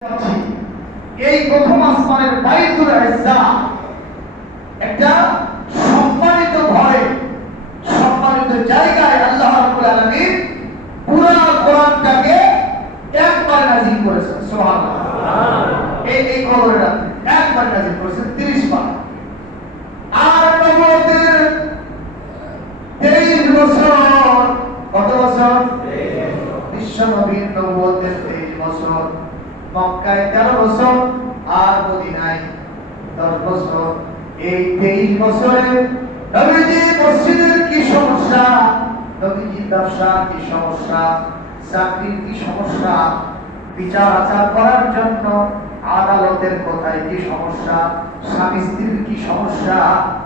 এই প্রথম আসমানের বাইতুল ইজ্জা একটা সম্মানিত ঘরে, সম্মানিত জায়গায় আল্লাহ রাব্বুল আলামিন পুরো কোরআনটাকে একবার নাযিল করেছেন। সুবহানাল্লাহ। এই কবরে রাতে একবার নাযিল করেছেন 30 বার। আর নবুয়তের 23 বছর, কত বছর? বিশ্ব নবীর নবুয়তের 23 বছর, মক্কায় 13 বছর, আর মদিনায় 10 বছর। এই 23 বছরে নবীজি মসজিদের কি সমস্যা, নবীজি ব্যবসার কি সমস্যা, চাকরির কি সমস্যা, বিচার আচার করার জন্য আদালতের কোথায় কি সমস্যা, স্বামী স্ত্রীর কি সমস্যা,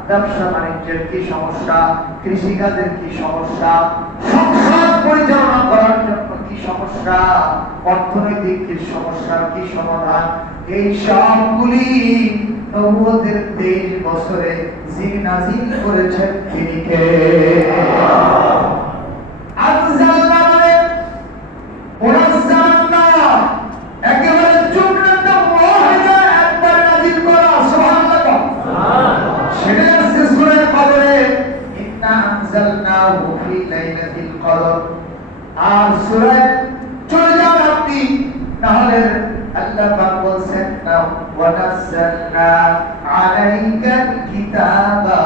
ব্যবসা বাণিজ্যের কি সমস্যা, কৃষিকাজের কি সমস্যা, সংসার পরিচালনা করার জন্য কি সমস্যা, অর্থনৈতিক কি সমস্যার কি সমাধান, এই সবগুলি নবুয়তের 23 বছরে যিনি নাযিল করেছেন তিনি কে? আনজালনা মানে মুনাজ্জালনা, একেবারে চূড়ান্ত মুআহিদা একবার নাযিল করা। সুবহানাল্লাহ। সেটা আছে সূরা কদরে, ইন্না আনজালনাহু ফি লাইলাতিল কদর। আর সূরা চলে যান আপনি, তাহলে আল্লাহ পাক বলেন না ওয়া নাযালনা আলাইকাল কিতাবা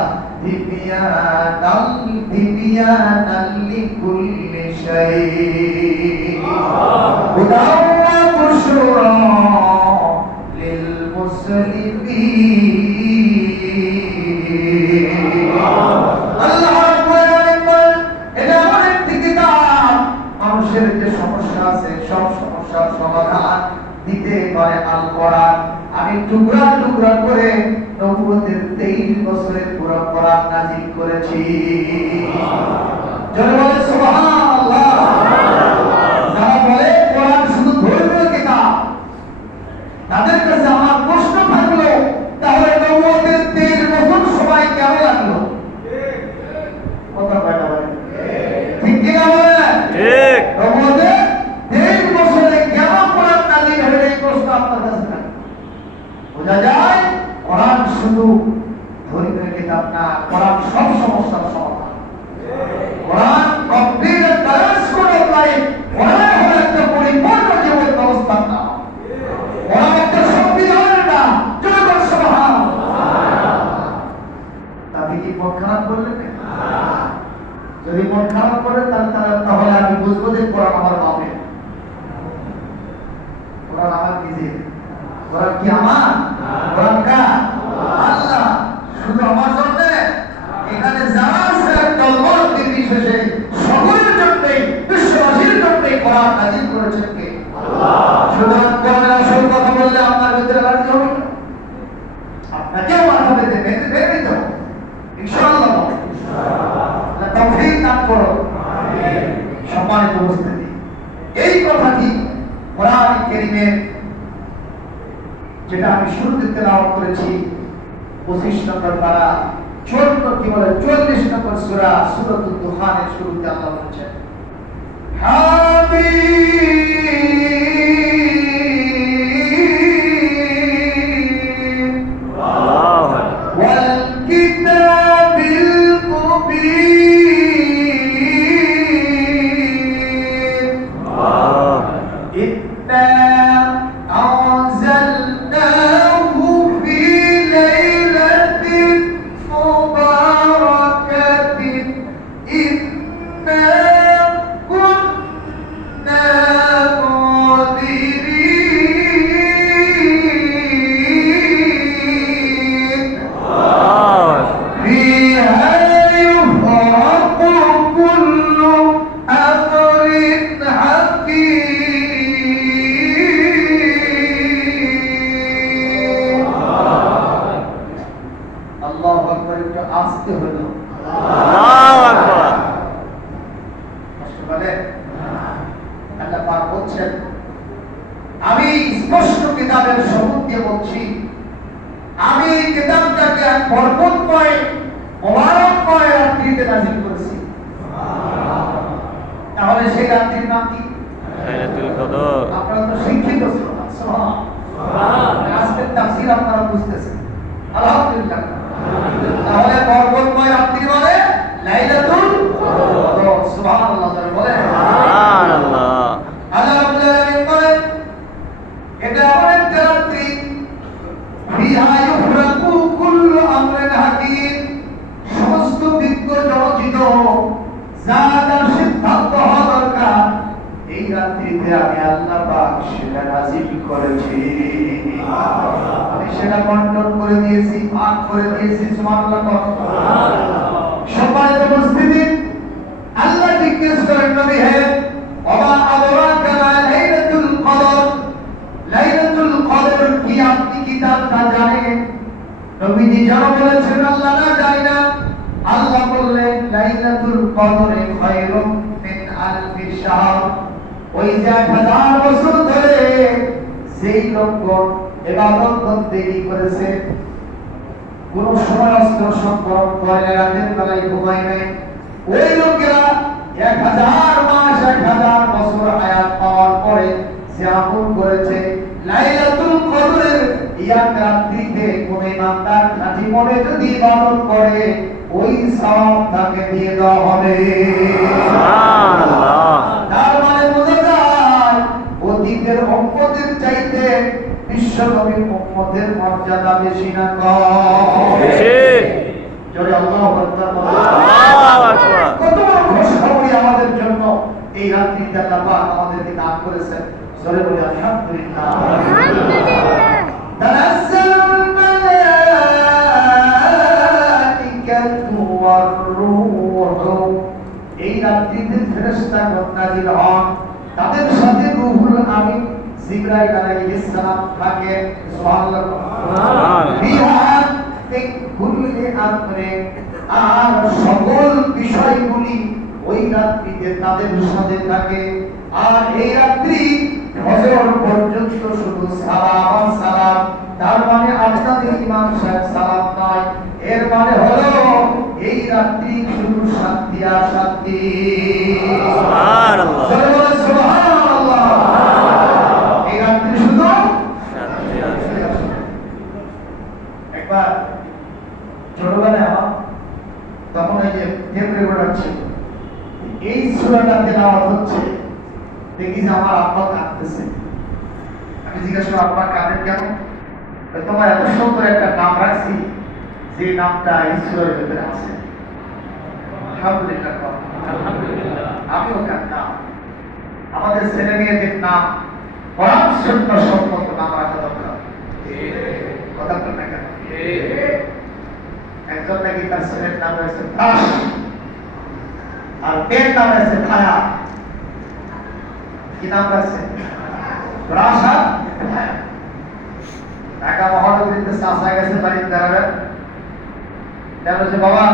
তিবয়ানাল লিকুল্লি শাই হুদাও ওয়া বুশরা লিল মুসলিমিন। আল্লাহ রাব্বুল আলামিন এটা এমন একটি কিতাব, মানুষের যে সমস্যা আছে সব সমস্যার সমাধান দিতে পারে আল কোরআন। আমি টুকরা টুকরা করে নবুয়তের 23 বছরে পুরো কোরআন নাযিল করেছি। যারা বলে সুবহানাল্লাহ, যারা বলে কোরআন শুধু ধর্মীয় কিতাব, তাদের কাছে আমার প্রশ্ন থাকলো, তাহলে নবুয়তের 23 বছর সময় কেন লাগলো? কথা কয়টা বলেন? ঠিক কি না বলেন? ঠিক। নবুয়তের 23 বছরে কেন কোরআন নাযিল হলো, এই প্রশ্ন আপনার কাছে থাকে। বোঝা যায় কোরআন শুধু ধর্মীয় কিতাব না, কোরআন সব সমস্যার সমাধান। কোরআন কমপ্লিট এন্ড ব্যালেন্স করে লাইফ। কোরআন হলো একটা পরিপূর্ণ জীবন ব্যবস্থার নাম। কোরআন একটা সংবিধানের নাম। জয় সুবহানাল্লাহ। তবে কি মন খারাপ করলেন? যদি মন খারাপ করে তাহলে আমি বুঝবো যে কোরআন আমার বাপের, কোরআন আমার নিজের। কোরআন কি আমার? কোরআন কার? আল্লাহ। শুধু আমার জন্য, এখানে যারা আছে দলবল নির্বিশেষে সকলের জন্যই, বিশ্ববাসীর জন্যই কোরআন নাযিল করেছেন কে? আল্লাহ। সুতরাং কোরআনের আসল কথা বললে আপনার ভিতরে রাজি হবে না, আপনাকেও মাথা পেতে পেতে দিতে হবে ইনশাআল্লাহ। আল্লাহ তৌফিক দান করুন। আমিন। সম্মানিত উপস্থিতি, এই কথাটি কোরআন কারীমের যেটা আমি শুরুতে তেলাওয়াত করেছি 25 নম্বর পারা 40 নম্বর সূরা সূরাতুদ দুখানের শুরুতে আল্লাহ বলেছেন হামিম আল্লাহু আকবার ওয়াল কিতাবিল মুবিন আল্লাহু ইন্না আসতে হলো। আল্লাহু আকবার। কষ্ট বলে আল্লাহ পাক বলছেন, আমি স্পষ্ট কিতাবের শপথ দিয়ে বলছি, আমি এই কিতাবটাকে এক বরকতময় মোবারকময় রাত্রিতে নাযিল করেছি। তাহলে সেই রাত্রির নাম কি? লাইলাতুল কদর। আপনারা তো শিক্ষিত শ্রোতা। সুবহানাল্লাহ। ফিহা ইউফরাকু কুল্লু আমরিন হাকিম, সমস্ত বিজ্ঞ জনচিত যা যা সিদ্ধান্ত হওয়া দরকার এই রাত্রিতে আমি আল্লাহ পাক সেটা নাযিল করেছি, আমি সেটা বন্টন করে দিয়েছি, ভাগ করে দিয়েছি। সুবহানাল্লাহ। সম্মানিত উপস্থিতি, আল্লাহ জিজ্ঞেস করেন নবী হে ওয়া আদরাকা মা লাইলাতুল কদর, লাইলাতুল কদর কি আপনি কি তা জানেন? নবীজি জানা বলেছেন আল্লাহ না জানি না। আল্লাহ বললেন লাইলাতুল কদরে খায়রুম মিন আলফি শাহর, ওই যে 1000 বছর ধরে সেই লোকগণ ইবাদত বন্দেগী করেছে, কোন সময় অস্ত্র সংবরণ করে রাতের বেলায় ঘুমায় নাই, ওই লোকেরা 1000 মাস 1000 বছর হায়াত পাওয়ার পরে যে আমল করেছে লাইলাতুল কদরের এক রাত্রিতে কোন ইমানদার খাঁটি মনে যদি ইবাদত করে ওই সওয়াব তাকে দিয়ে দেওয়া হবে। সুবহানাল্লাহ। তার মানে বোঝা যায় অতীতের উম্মতের চাইতে বিশ্বনবীর উম্মতের মর্যাদা বেশি না কম? বেশি। জোরে আল্লাহু আকবার। আল্লাহু আকবার। কত বড় খুশখবরি আমাদের জন্য এই রাত্রিতে আল্লাহ পাক আমাদেরকে দান করেছেন। জোরে বলি আলহামদুলিল্লাহ। আলহামদুলিল্লাহ। তানাজ্জালুল মালাইকাতু ওয়ার রূহু, এই রাত্রিতে ফেরেশতাগণ নাযিল হন, তাদের সাথে রূহুল আমিন জিবরাইল আলাইহিস সালাম থাকে। সুবহানাল্লাহ। সুবহানাল্লাহ। কুল্লি আমরে, আর সকল বিষয়গুলি ওই রাত্রিতে তাদের সাথে থাকে। আর এই রাত্রি ফজর পর্যন্ত শুধু সালাম আর সালাম, তার মানে আপনাদের ইমাম সাহেব সালাম নয়, এর মানে হলো এই রাত্রি শুধু শান্তি আর শান্তি। সুবহানাল্লাহ। সুবহানাল্লাহ। এই রাত্রি শুধু শান্তি আর শান্তি। একবার ছোটবেলায় আমার তখন এই যে টেপ রেকর্ডার ছিল, এই সূরাটা তেলাওয়াত হচ্ছে, দেখি যে আমার আব্বা কাঁদতেছে। আমি জিজ্ঞাসা করলাম আব্বা কাঁদেন কেন? তোমার এত সুন্দর একটা নাম রাখছি যে নামটা এই সূরার ভিতরে আছে। আলহামদুলিল্লাহ। আলহামদুলিল্লাহ। আমিও কাঁদতাম। আমাদের ছেলে মেয়েদের নাম কোরআন সুন্নাহ সম্মত নাম রাখা দরকার। কথা বলেন না কেন? একজন নাকি তার ছেলের নাম রয়েছে দাস, আর মেয়ের নাম রয়েছে ছায়া। কি নাম রয়েছে? রাশা। ঢাকা মহানগরীতে চাষা গেছে বাড়িতে দাঁড়াবেন, বাবা